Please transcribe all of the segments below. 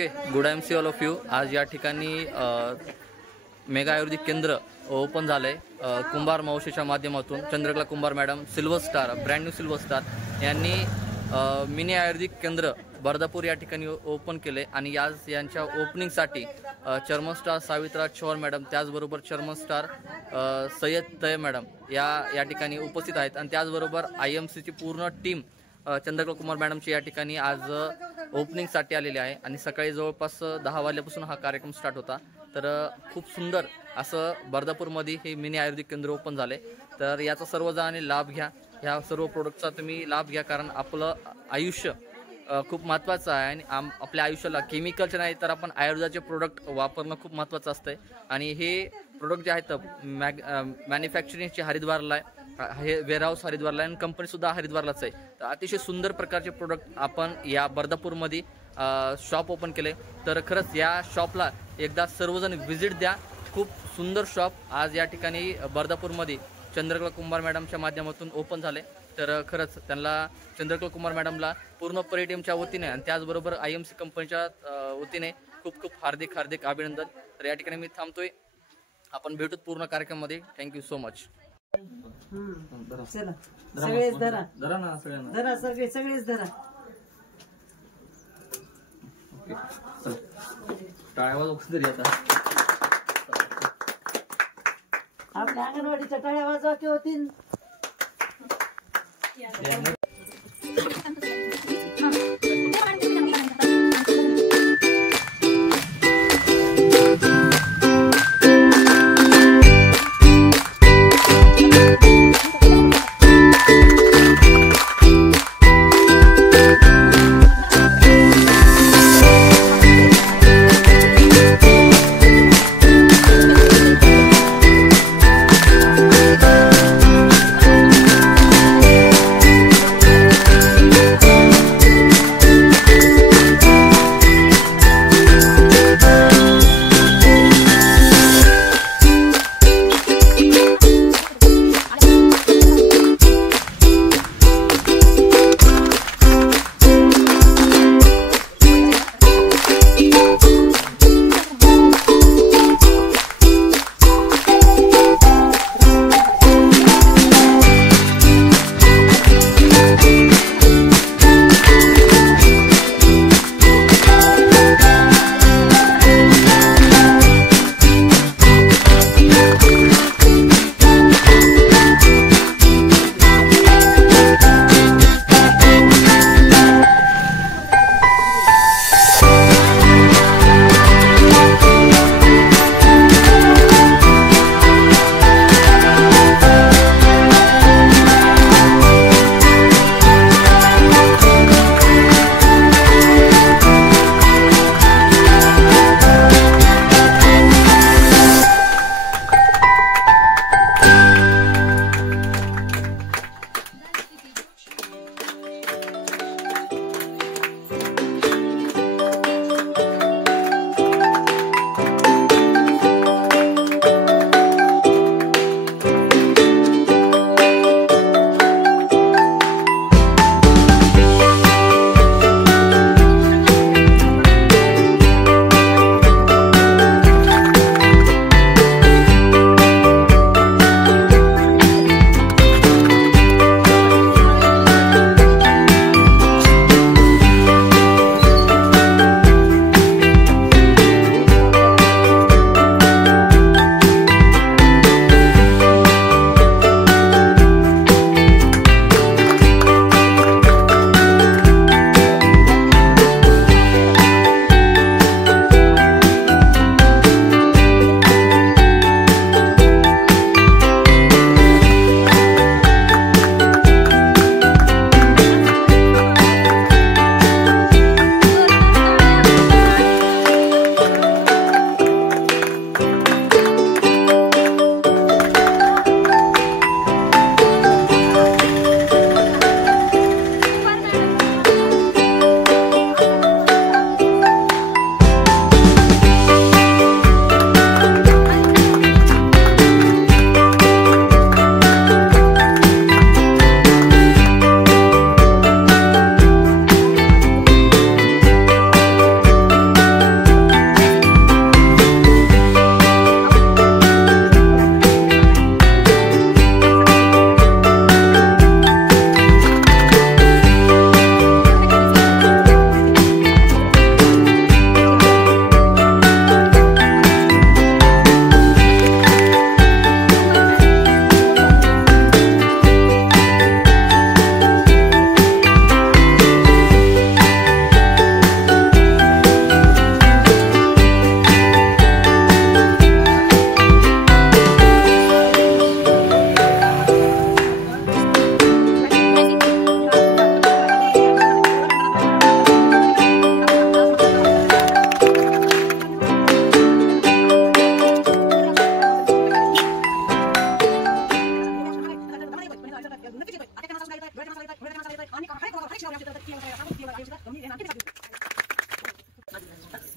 Okay, good M C all of you. आज या ठिकाणी मेगा आयुर्वेदिक केंद्र ओपन झालं आहे कुंभार मावशीच्या माध्यमातून. Chandrakala Kumbhar madam, silver star, brand new silver star यांनी मिनी आयुर्वेदिक केंद्र बर्दापूर या ठिकाणी ओपन केले. आणि आज यांच्या ओपनिंगसाठी chairman star Savitra Chavan madam, त्याचबरोबर चर्मन स्टार सय्यद तय मॅडम या ठिकाणी उपस्थित आहेत. आणि त्याचबरोबर IMCची पूर्ण टीम चंद्रकला कुमार मॅडमची या ठिकाणी आज ओपनिंगसाठी आलेली आहे. आणि सकाळी जवळपास 10 वाजल्यापासून हा कार्यक्रम स्टार्ट होता. तर खूप सुंदर असं बर्दापूरमध्ये हे मिनी आयुर्वेदिक केंद्र ओपन झाले. तर याचा सर्वजणांनी लाभ घ्या, ह्या सर्व प्रोडक्टचा तुम्ही लाभ घ्या. कारण आपलं आयुष्य खूप महत्त्वाचं आहे आणि आपल्या आयुष्याला केमिकलचे नाही तर आपण आयुर्वेदाचे प्रोडक्ट वापरणं खूप महत्त्वाचं असतं. आणि हे प्रोडक्ट जे आहेत मॅन्युफॅक्चरिंगचे हरिद्वारला आहे, हे वेअरहाऊस हरिद्वारला आहे आणि कंपनीसुद्धा हरिद्वारलाच आहे. तर अतिशय सुंदर प्रकारचे प्रोडक्ट आपण या बर्दापूरमध्ये शॉप ओपन केले. तर खरंच या शॉपला एकदा सर्वजण व्हिजिट द्या. खूप सुंदर शॉप आज या ठिकाणी बर्दापूरमध्ये चंद्रकला कुंभार मॅडमच्या माध्यमातून ओपन झाले. तर खरंच त्यांना चंद्रकला कुमार मॅडमला पूर्ण टीमच्या वतीने आणि त्याचबरोबर IMC कंपनीच्या वतीने खूप खूप हार्दिक अभिनंदन. तर या ठिकाणी मी थांबतोय, आपण भेटूत पूर्ण कार्यक्रमामध्ये. Thank you so much. सगळेच धरा धरा सगळेच धरा. आपल्या अंगणवाडीच्या टाळ्या वाजवा की होतील.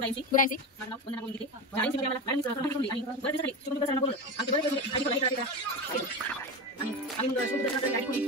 गुडायंसी माझं नाव वंदना बोलून घेते आईंसी मध्ये आम्हाला मॅडम सहभागी करून आणि बरेच दिवसांनी शिवमुद्रा सरांना बोलवलं आमचे बरेच दिवस आधी बोलायला केलं आणि आम्ही शिवमुद्रा सरांना गाडी केली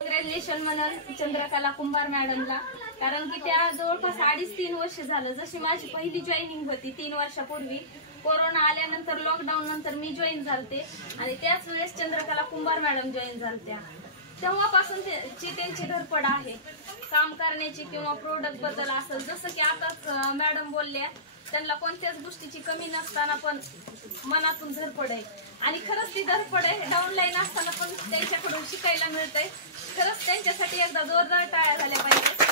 कॉंग्रॅच्युलेशन म्हणून चंद्रकला कुंभार मॅडमला, कारण की त्या जवळपास 2.5-3 वर्ष झालं. जशी माझी पहिली जॉईनिंग होती 3 वर्षापूर्वी, कोरोना आल्यानंतर लॉकडाऊन नंतर मी जॉईन झालते आणि त्याच वेळेस चंद्रकला कुंभार मॅडम जॉईन झालत्या. तेव्हापासून त्यांची धडपड आहे काम करण्याची किंवा प्रोडक्ट बद्दल असं. जसं की आताच मॅडम बोलल्या, त्यांना कोणत्याच गोष्टीची कमी नसताना पण मनातून धडपड आहे आणि खरंच ती धडपड आहे. डाऊनलाईन असताना पण त्यांच्याकडून शिकायला मिळतंय. खरंच त्यांच्यासाठी एकदा जोरदार टाळ्या झाल्या पाहिजे.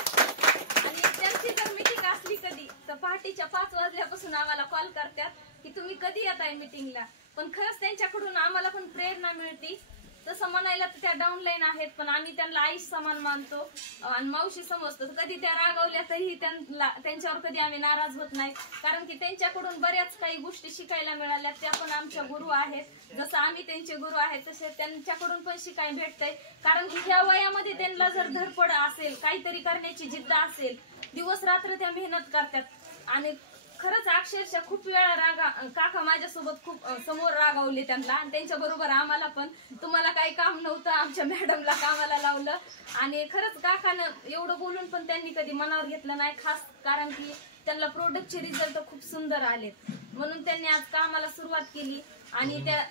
आणि त्यांची जर मीटिंग असली कधी तर पहाटेच्या 5 वाजल्यापासून आम्हाला कॉल करतात की तुम्ही कधी येताय मीटिंगला. पण खरंच त्यांच्याकडून आम्हाला पण प्रेरणा मिळते. तसं म्हणायला तर त्या डाऊनलाईन आहेत, पण आम्ही त्यांना आईच समान मानतो आणि मावशी समजतो. कधी त्या रागावल्या तरी त्यांच्यावर कधी आम्ही नाराज होत नाही, कारण की त्यांच्याकडून बऱ्याच काही गोष्टी शिकायला मिळाल्या. त्या पण आमच्या गुरु आहेत. जसं आम्ही त्यांचे गुरु आहेत तसे त्यांच्याकडून पण शिकायला भेटतंय. कारण की ह्या वयामध्ये त्यांना जर धडपड असेल, काहीतरी करण्याची जिद्द असेल, दिवस रात्र त्या मेहनत करतात. आणि खरंच अक्षरशः खूप वेळा काका माझ्यासोबत खूप समोर रागावले त्यांना आणि त्यांच्या बरोबर आम्हाला पण, तुम्हाला काही काम नव्हतं, आमच्या मॅडमला कामाला लावलं. आणि खरंच काकानं एवढं बोलून पण त्यांनी कधी मनावर घेतलं नाही, खास कारण की त्यांना प्रोडक्टचे रिझल्ट खूप सुंदर आलेत म्हणून त्यांनी आज कामाला सुरुवात केली. आणि त्या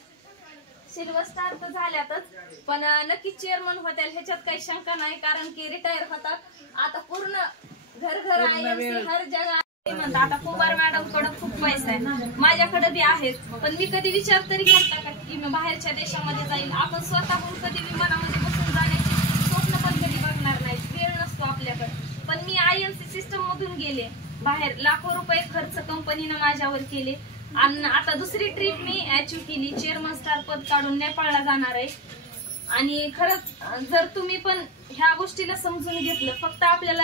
सिल्वर स्टार तर झाल्यातच, पण नक्कीच चेअरमन होतील ह्याच्यात काही शंका नाही, कारण की रिटायर होतात. आता पूर्ण घर IMC हर जगा म्हणतात. आता कुंभार मॅडम कडे खूप पैसा आहे, माझ्याकडे बी आहेत, पण मी कधी विचार तरी करता का की मी बाहेरच्या देशामध्ये जाईल. आपण स्वतःहून कधी विमानामध्ये बसून जाण्याचे स्वप्न पण कधी बघणार नाही, वेळ नसतो आपल्याकडे. पण मी IMC सिस्टम मधून गेले बाहेर, लाखो रुपये खर्च कंपनीनं माझ्यावर केले आणि आता दुसरी ट्रिप मी अचीव्ह केली. चेअरमन स्टार पद काढून नेपाळला जाणार आहे. आणि खरंच जर तुम्ही पण ह्या गोष्टीला समजून घेतलं, फक्त आपल्याला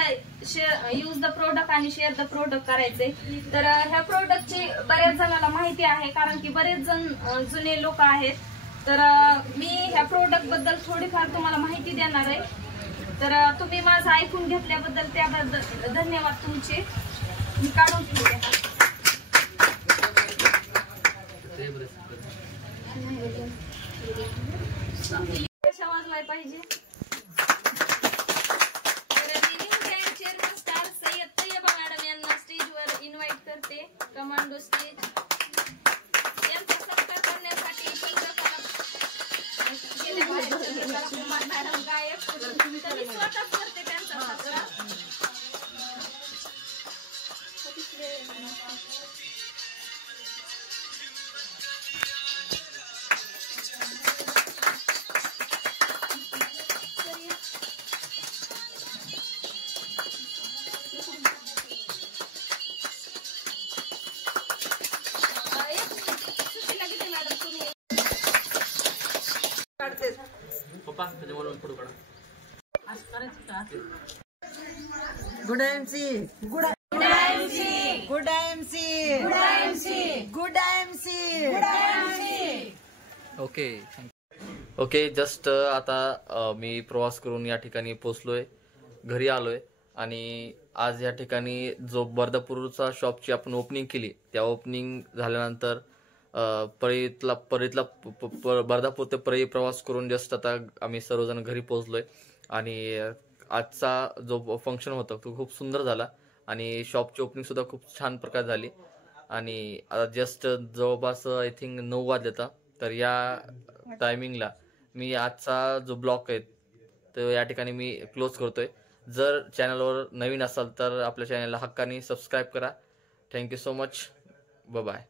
यूज द प्रोडक्ट आणि शेअर द प्रोडक्ट करायचंय, तर ह्या प्रोडक्टची बऱ्याच जणांना माहिती आहे, कारण की बरेच जण जुने लोक आहेत. तर मी ह्या प्रोडक्ट बद्दल थोडीफार तुम्हाला माहिती देणार आहे. तर तुम्ही माझं ऐकून घेतल्याबद्दल त्याबद्दल धन्यवाद तुमचे. मी काढून ठेवते. कशा वाजवाय पाहिजे. Chairman star Sayyed Tayyaba madam यांना स्टेजवर इन्व्हाइट करते. कमांडो स्टेज यांचा सत्कार करण्यासाठी मॅडम गायक तरी स्वतःच करते त्यांचा सत्कार. Good MC good MC good MC good MC okay okay. Just आता मी प्रवास करून या ठिकाणी पोचलोय, घरी आलोय आणि आज या ठिकाणी जो बर्दापूरचा शॉपची आपण ओपनिंग केली, त्या ओपनिंग झाल्यानंतर परळीतला बर्दापूर ते परळी प्रवास करून जस्ट आता आम्ही सर्वजण घरी पोहोचलोय. आणि आजचा जो फंक्शन होता तो खूप सुंदर झाला आणि शॉपची ओपनिंग सुद्धा खूप छान प्रकारे झाली. आणि आता जस्ट जवळपास आय थिंक 9 वाजले होता. तर या टायमिंगला मी आजचा जो ब्लॉग आहे तो या ठिकाणी मी क्लोज करतोय. जर चॅनलवर नवीन असाल तर आपल्या चॅनलला हक्काने सबस्क्राईब करा. Thank you so much. बाय.